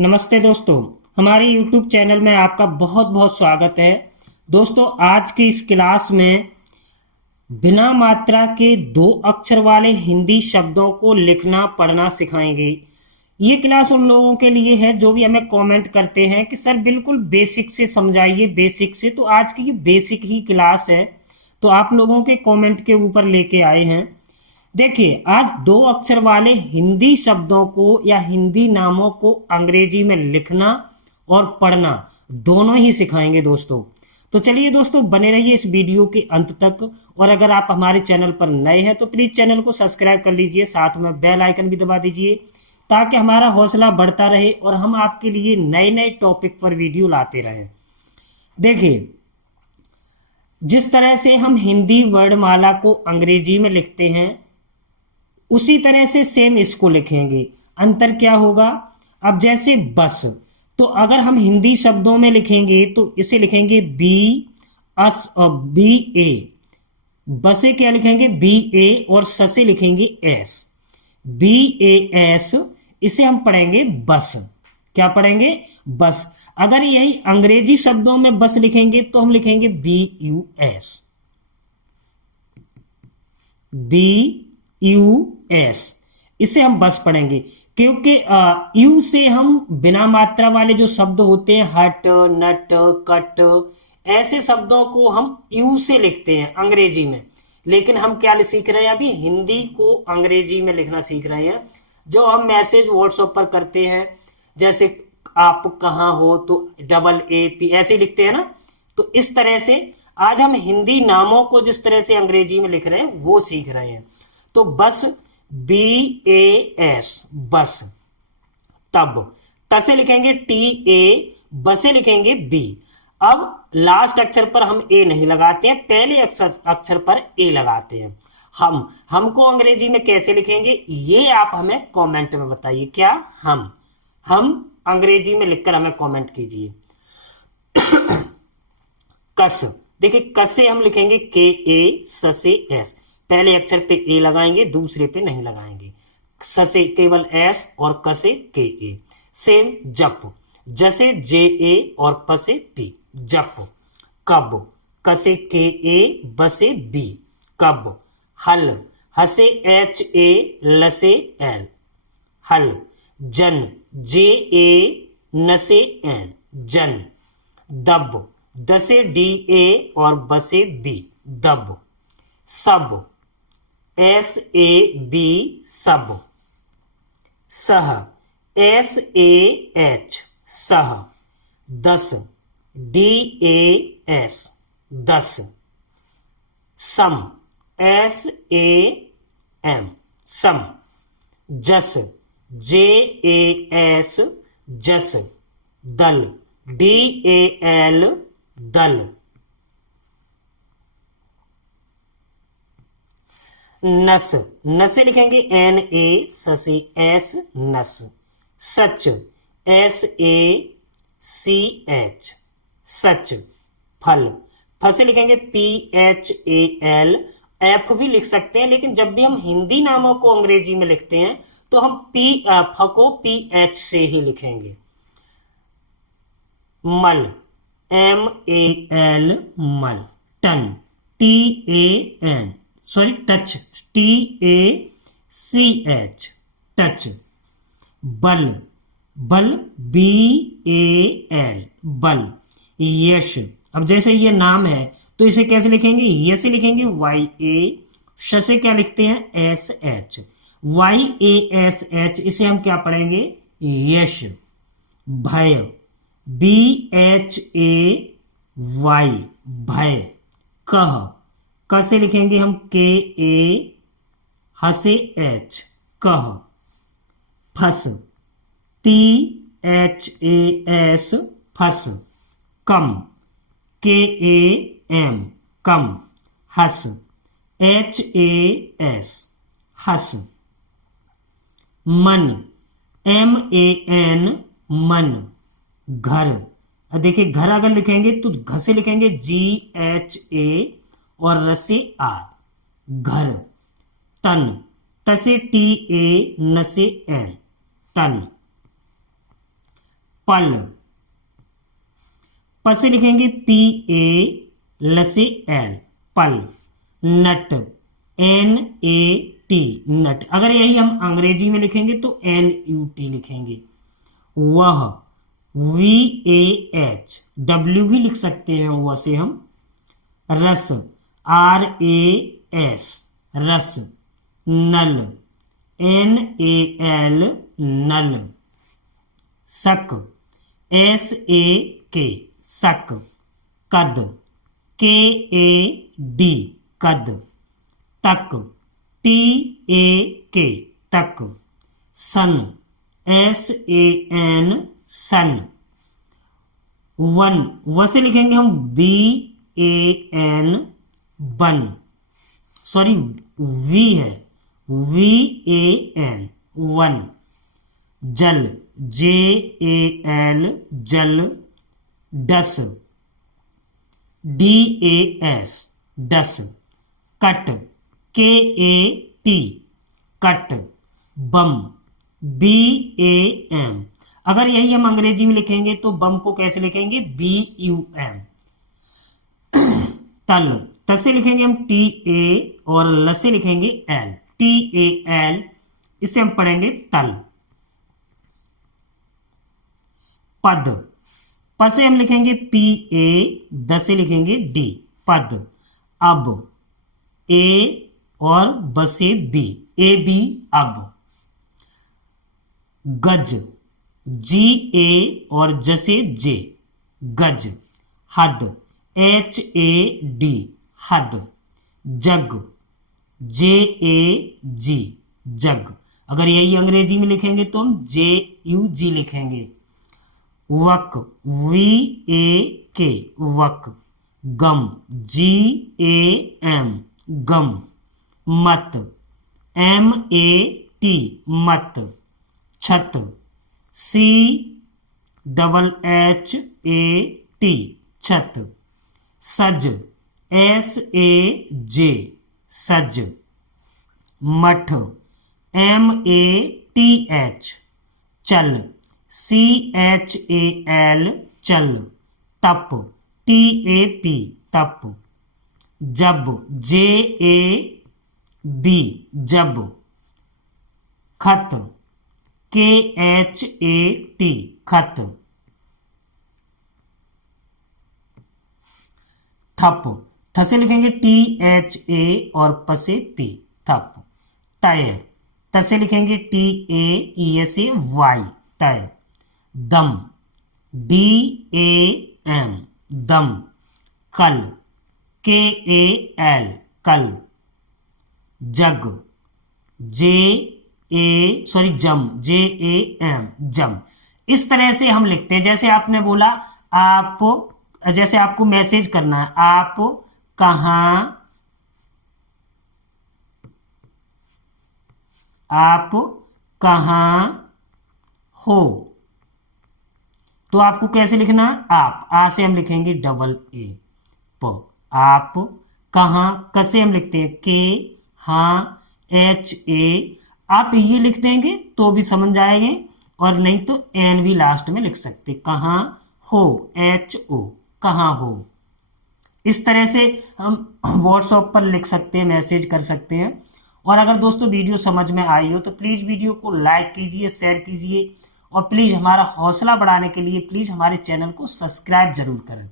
नमस्ते दोस्तों। हमारे YouTube चैनल में आपका बहुत बहुत स्वागत है। दोस्तों, आज की इस क्लास में बिना मात्रा के 2 अक्षर वाले हिंदी शब्दों को लिखना पढ़ना सिखाएंगे। ये क्लास उन लोगों के लिए है जो भी हमें कमेंट करते हैं कि सर बिल्कुल बेसिक से समझाइए, बेसिक से। तो आज की ये बेसिक ही क्लास है, तो आप लोगों के कमेंट के ऊपर लेके आए हैं। देखिए, आज 2 अक्षर वाले हिंदी शब्दों को या हिंदी नामों को अंग्रेजी में लिखना और पढ़ना दोनों ही सिखाएंगे दोस्तों। तो चलिए दोस्तों, बने रहिए इस वीडियो के अंत तक। और अगर आप हमारे चैनल पर नए हैं तो प्लीज चैनल को सब्सक्राइब कर लीजिए, साथ में बेल आइकन भी दबा दीजिए ताकि हमारा हौसला बढ़ता रहे और हम आपके लिए नए नए टॉपिक पर वीडियो लाते रहें। देखिए, जिस तरह से हम हिंदी वर्णमाला को अंग्रेजी में लिखते हैं उसी तरह से सेम इसको लिखेंगे। अंतर क्या होगा? अब जैसे बस, तो अगर हम हिंदी शब्दों में लिखेंगे तो इसे लिखेंगे बी अस और बी ए। बसे क्या लिखेंगे? बी ए। और ससे लिखेंगे एस, बी ए एस। इसे हम पढ़ेंगे बस। क्या पढ़ेंगे? बस। अगर यही अंग्रेजी शब्दों में बस लिखेंगे तो हम लिखेंगे B U S, B U S. इसे हम बस पढ़ेंगे क्योंकि यू से हम बिना मात्रा वाले जो शब्द होते हैं, हट, नट, कट, ऐसे शब्दों को हम यू से लिखते हैं अंग्रेजी में। लेकिन हम क्या सीख रहे हैं? अभी हिंदी को अंग्रेजी में लिखना सीख रहे हैं। जो हम मैसेज व्हाट्सएप पर करते हैं, जैसे आप कहाँ हो तो डबल ए पी ऐसे लिखते हैं ना, तो इस तरह से आज हम हिंदी नामों को जिस तरह से अंग्रेजी में लिख रहे हैं वो सीख रहे हैं। तो बस, बी ए एस, बस। तब तसे लिखेंगे टी ए, बसे लिखेंगे बी। अब लास्ट अक्षर पर हम ए नहीं लगाते हैं, पहले अक्षर पर ए लगाते हैं। हमको अंग्रेजी में कैसे लिखेंगे ये आप हमें कमेंट में बताइए। क्या हम अंग्रेजी में लिखकर हमें कमेंट कीजिए। कस, देखिए कस से हम लिखेंगे के ए, ससे एस। पहले अक्षर पे ए लगाएंगे, दूसरे पे नहीं लगाएंगे। ससे केवल एस और कसे के ए। सेम जप, जसे जे ए और पसे पी, जप। कब, कसे के ए, बसे बी, कब। हल, हसे एच ए, लसे एल, हल। जन, जे ए, नसे एन, जन। दब, दसे डी ए और बसे बी, दब। सब, एस ए बी, सब। सह, एस ए एच, सह। दस, डी ए एस, दस। सम, एस ए एम, सम। जस, जे ए एस, जस। दल, डी ए एल, दल। नस, नसे लिखेंगे एन ए, ससे एस, नस। सच, एस ए सी एच, सच। फल, फसे लिखेंगे P H A L. F भी लिख सकते हैं, लेकिन जब भी हम हिंदी नामों को अंग्रेजी में लिखते हैं तो हम फ को पी एच से ही लिखेंगे। मल, एम ए एल, मल। टन, T A N, sorry touch, T A C H, touch. बल, बल, बी ए एल, बल। यश, अब जैसे ये नाम है तो इसे कैसे लिखेंगे? यश लिखेंगे वाई ए। श से क्या लिखते हैं? S H, Y A S H. इसे हम क्या पढ़ेंगे? यश। भय, बी एच ए वाई, भय। कह, क से लिखेंगे हम के ए, हसे एच, कह। फस, T H A S, fuss. Cam, K A M, cam. Has, H A S, has. Man, M A N, मन, घर। अब देखिए, घर अगर लिखेंगे तो घ से लिखेंगे जी एच ए और र से आर, घर। तन, त से टी ए, न से एन, तन। पल, प से लिखेंगे पी ए ल से एल, पल। नट, एन ए टी, नट। अगर यही हम अंग्रेजी में लिखेंगे तो एन यू टी लिखेंगे। वह, वी ए एच, डब्ल्यू भी लिख सकते हैं वह से हम। रस, आर ए एस, रस। नल, एन ए एल, नल। सक, एस ए के, सक। कद, के ए डी, कद। तक, टी ए के, तक। सन, एस ए एन, सन। वन, व से लिखेंगे हम बी ए एन, बन। सॉरी, वी है, वी ए एन, वन। जल, जे ए एल, जल। डस, डी ए एस, डस। कट, के ए टी, कट। बम, बी ए एम। अगर यही हम अंग्रेजी में लिखेंगे तो बम को कैसे लिखेंगे? B U M. तल, त से लिखेंगे हम टी ए और ल से लिखेंगे एल, टी ए एल। इसे हम पढ़ेंगे तल। पद, प से हम लिखेंगे पी ए, द से लिखेंगे डी, पद। अब, ए और ब से बी, ए बी, अब। गज, जी ए और ज से जे, गज। हद, एच ए डी, हद। जग, जे ए जी, जग। अगर यही अंग्रेजी में लिखेंगे तो हम जे यू जी लिखेंगे। वक, वी ए के, वक। गम, जी ए एम, गम। मत, एम ए टी, मत। छत, C double H A T, छत। सज, एस ए जे, सज। मठ, एम ए टी एच, चल। सी एच ए एल, चल। तप, टी ए पी, तप। जब, जे ए बी, जब। खत, के एच ए टी, खत। थप, थ से लिखेंगे टी एच ए और प से पी, थप। तय, त से लिखेंगे टी ए ई से वाई, तय। दम, डी ए एम, दम। कल, के ए एल, कल। जग, जे ए सॉरी जम, जे ए एम, जम। इस तरह से हम लिखते हैं। जैसे आपने बोला, आप, जैसे आपको मैसेज करना है, आप कहाँ, आप कहाँ हो, तो आपको कैसे लिखना है? आप, आ से हम लिखेंगे डबल ए, प। आप कहाँ, क से हम लिखते हैं के, हाँ, एच ए। आप ये लिख देंगे तो भी समझ जाएंगे, और नहीं तो एन भी लास्ट में लिख सकते, कहाँ हो, एच ओ, कहाँ हो। इस तरह से हम व्हाट्सएप पर लिख सकते हैं, मैसेज कर सकते हैं। और अगर दोस्तों वीडियो समझ में आई हो तो प्लीज़ वीडियो को लाइक कीजिए, शेयर कीजिए, और प्लीज़ हमारा हौसला बढ़ाने के लिए प्लीज़ हमारे चैनल को सब्सक्राइब जरूर करें।